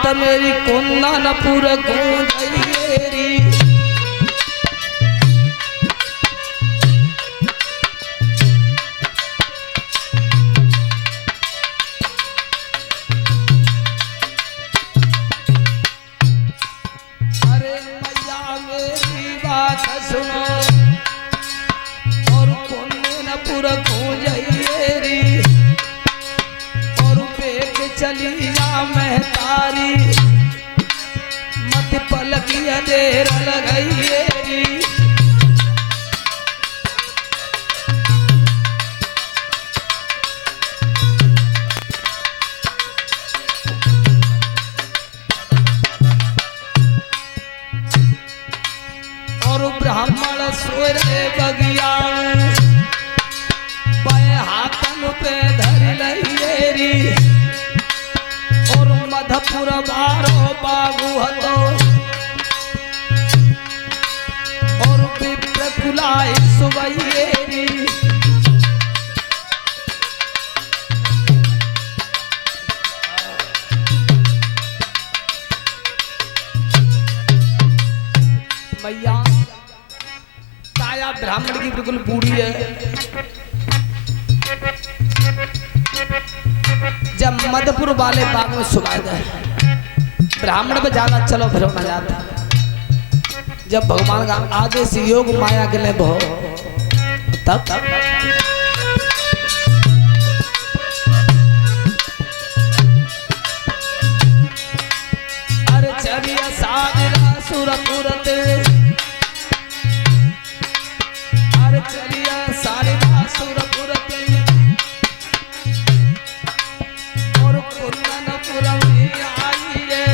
मात मेरी कुंदनपुर गूंजैरी। अरे मैया मेरी बात सुनो और कुंदनपुर गूंजैरी और बेग चली जा महतारी मत पलकिया देर लगैरी। और ब्राह्मण सोए रे बगिया बाएं हाथन पे धर लैरी और मधपुर बारो बाबू हतो और विप्र कुलाई सुबैरी। मैया काया ब्राह्मण की बिल्कुल बूढ़ी है। जब मधुपुर वाले बाग में सुबह गए ब्राह्मण पे जाना चलो फिर न जाता। जब भगवान का आदेश योग माया के लिए बहो तब अरे चलिया सागरा सुरपुरत अरे चलिया सागरा सुरपुरत और कुंदनपुरम आई है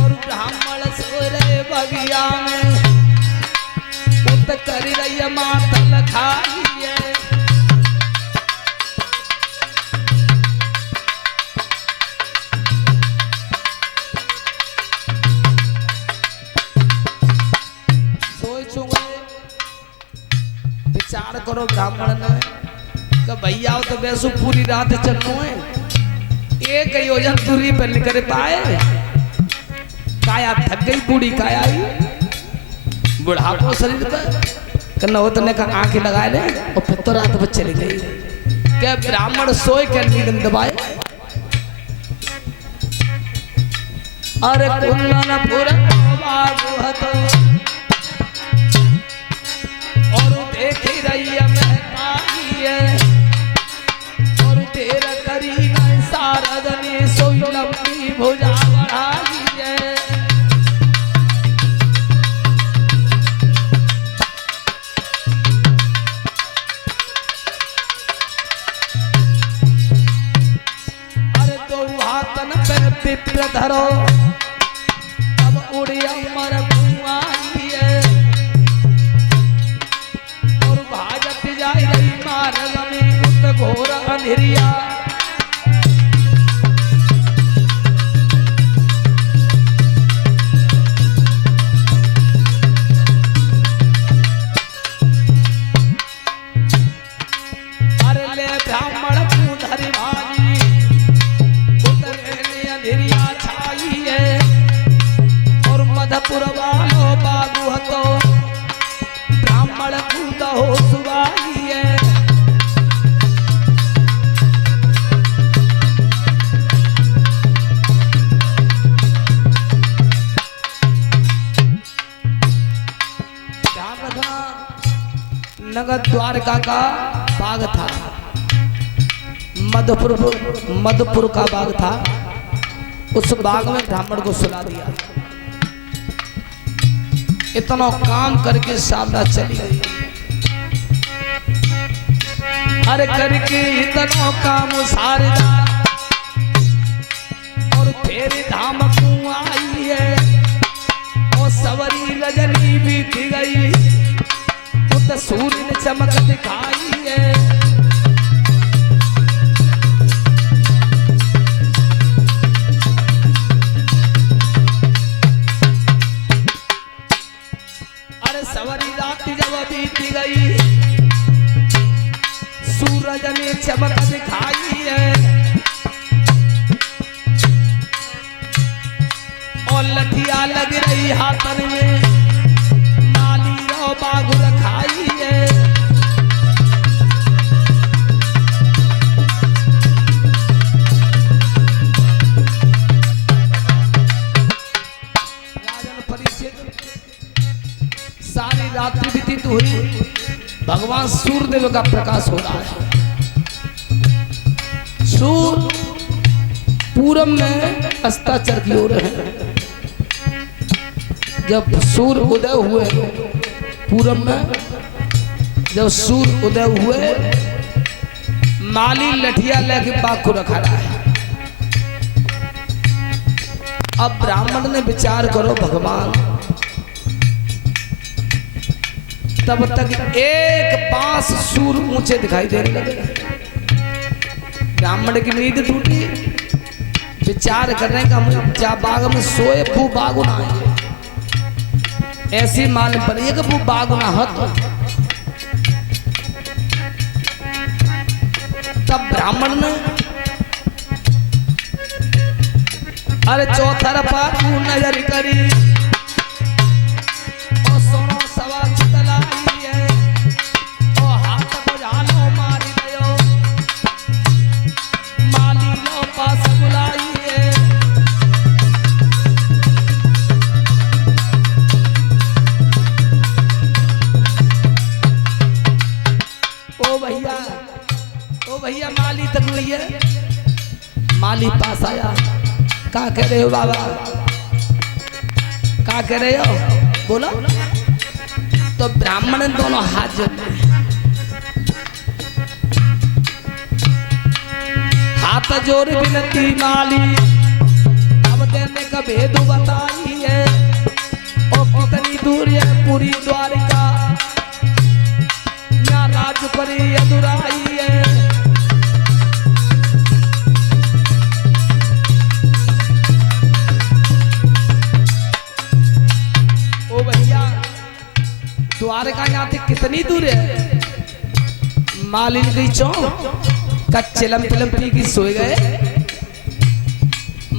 और ब्राह्मण सोरे बगिया में उत कर रही मातल खाई है। विचार करो ब्राह्मण ने कि भैया तो वैसु पूरी रात चलनो है एक योजन दूरी पर निकल पाए। काया थक गई बूढ़ी काया बुढ़ापो शरीर पर करना हो तो ने का आंखें लगाए ले और फिर तो रात पर चली गई। क्या ब्राह्मण सोए के नींद दबाए। अरे कुंदनपुर बाबू हतो देखी रही महतारी है और तेरा करी गए सारदनी सोई लंबी भुजा बढ़ाई है। अरे दो हाथन पे विप्र धरो तब उड़ी अमर कुआई है जाई मार्ग में उत घोर अंधेरिया। अरे ले ब्राह्मण पूधरी भाजी उतरे अंधेरिया छाई है और मधपुर वालो बाबू हतो ब्राह्मण कूद हो सुबाई है। ध्यान रखना नगर द्वारका का बाग था मधुपुर का बाग था। उस बाग में ब्राह्मण को सुला दिया। इतना काम करके सावधा चली गई। अरे करके इतना काम सारदा और फिर धाम को आई है और सवरी रजनी बीत गई उत सूर्य ने चमक दिखाई है। सवरी रात जब बीत गई सूरज ने चमक दिखाई है लठिया लग रही हाथन में, माली रो बागु रखाई है। राजन परिचित सारी रात्रि व्यतीत हुई, भगवान सूर्यदेव का प्रकाश हो रहा है। सूर्य पूरब में अस्ताचल की ओर है। जब सूर्य उदय हुए पूरब में, जब सूर्य उदय हुए, माली लठिया लेके बाग को रखा रहा है। अब ब्राह्मण ने विचार करो भगवान, तब तक एक बांस सूर्य ऊंचे दिखाई देने लगे। ब्राह्मण की नींद टूटी, विचार करने का जा बाग में सोए वो बाग ना आए, ऐसी मान पड़ी कि वो बाग ना हो। तब ब्राह्मण ने अरे चौथर पार नजर करी और सोनो सवा चितलाई है और हाथ को जानो मारी गयो, माली लो पास बुलाई है। ओ भैया माली तक नहीं है। माली पास आया, क्या कह रहे हो बाबा, क्या कह रहे हो बोलो। तो ब्राह्मण ने दोनों हाथ जोड़े, हाथ जोड़ विनती माली अब देने का भेद बताई है। और कितनी दूर है पूरी द्वारिका, या राज परी अधुराई है। द्वारका यहाँ से कितनी दूर है। मालिन गई चौक का चिलम पिलम पी की सोए गए।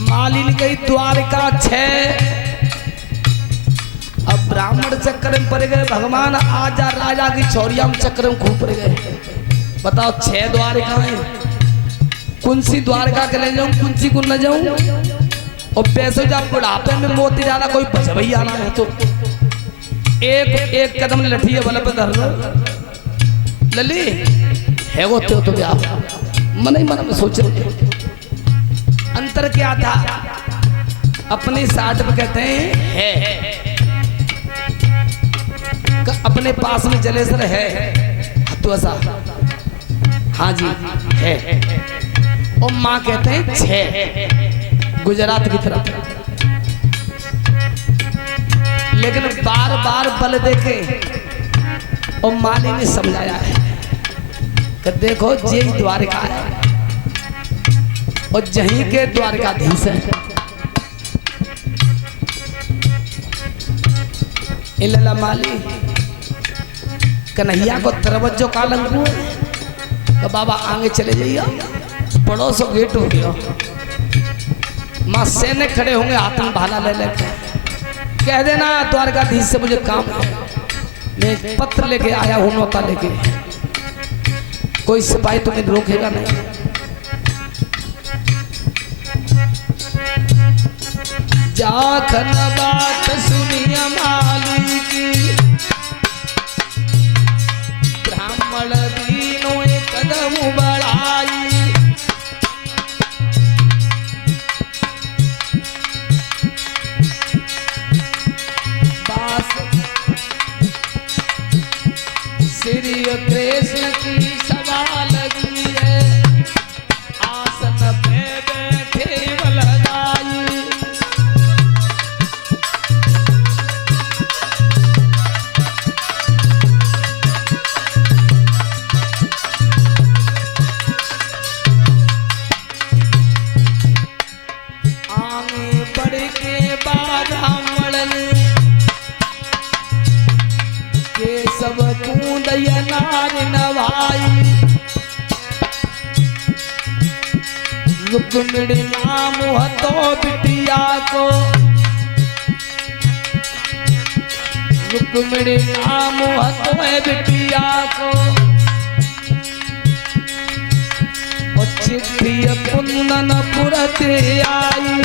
मालिन गई द्वारका 6। अब ब्राह्मण चक्कर में पड़ गए, भगवान आजा राजा की चौरिया में चक्कर में खूब पड़ गए। बताओ 6 द्वारका है, कौन सी द्वारका के ले जाऊं, कौन सी को न जाऊं। और पैसे जब बुढ़ापे में मोती डाला कोई बचवई आना है तो एक कदम लठिए वाला पे धर लो लली है वो तो क्या मन ही मन में सोच रहे। अंतर क्या था, अपनी साठ में कहते हैं है, अपने पास में जलेसर है हतुआसा, हाँ जी है। और माँ कहते हैं 6 गुजरात की तरफ। लेकिन बार बार बल देखे और माली ने समझाया है कि देखो जे द्वारका है और जहीं के द्वारकाधीश है। इल्ला माली कन्हैया को तरवज्जो का लंगू कि बाबा आगे चले जाइए, पड़ोसो गेट हो गया। माँ सैनिक खड़े होंगे हाथ में भाला ले लेके, कह देना द्वारकाधीश से मुझे काम है, मैं पत्र लेके आया हूं, नौता लेके। कोई सिपाही तुम्हें रोकेगा नहीं। जाखन बात सुनिया माली की, ब्राह्मण दीनों एक कदम बढ़ाई। श्री कृष्ण की सभा लगी है, आसन पे बैठे लगाई। आगे बढ़ के बाद के सब कूदय नार नवाई। रुक्मिणी नाम हतो बिटिया को रुक्मिणी नाम हतो है बिटिया को और चिट्ठी कुंदनपुर ते आई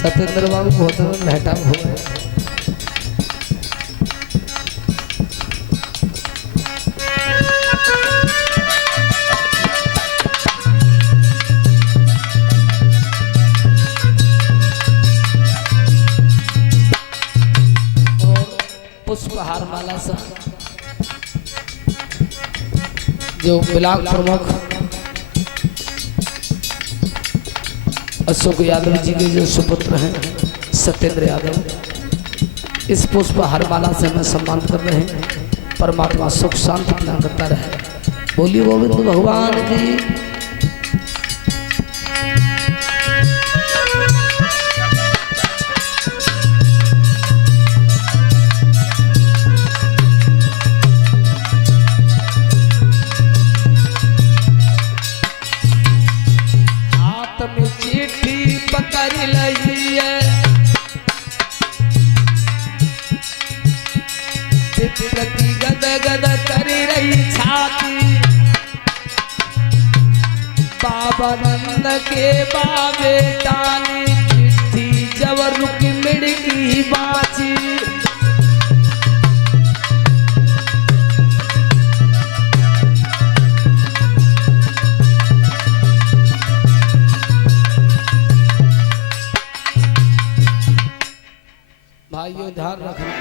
सत्येंद्र बाबू बहुत लहटा हुआ है। और पुष्पहार माला से जो ब्लॉक प्रमुख अशोक यादव जी के जो सुपुत्र हैं सत्येंद्र यादव इस पुष्प हरमाला से हमें सम्मान कर रहे हैं। परमात्मा सुख शांति प्रदान करता रहे। बोलिए गोविंद भगवान की। पकड़ लिया प्रति गद गद कर रही छाती बाबा नंद के बाबे तानी चिट्ठी जब रुक्मिणी की बाची भाइयों ध्यान रखना।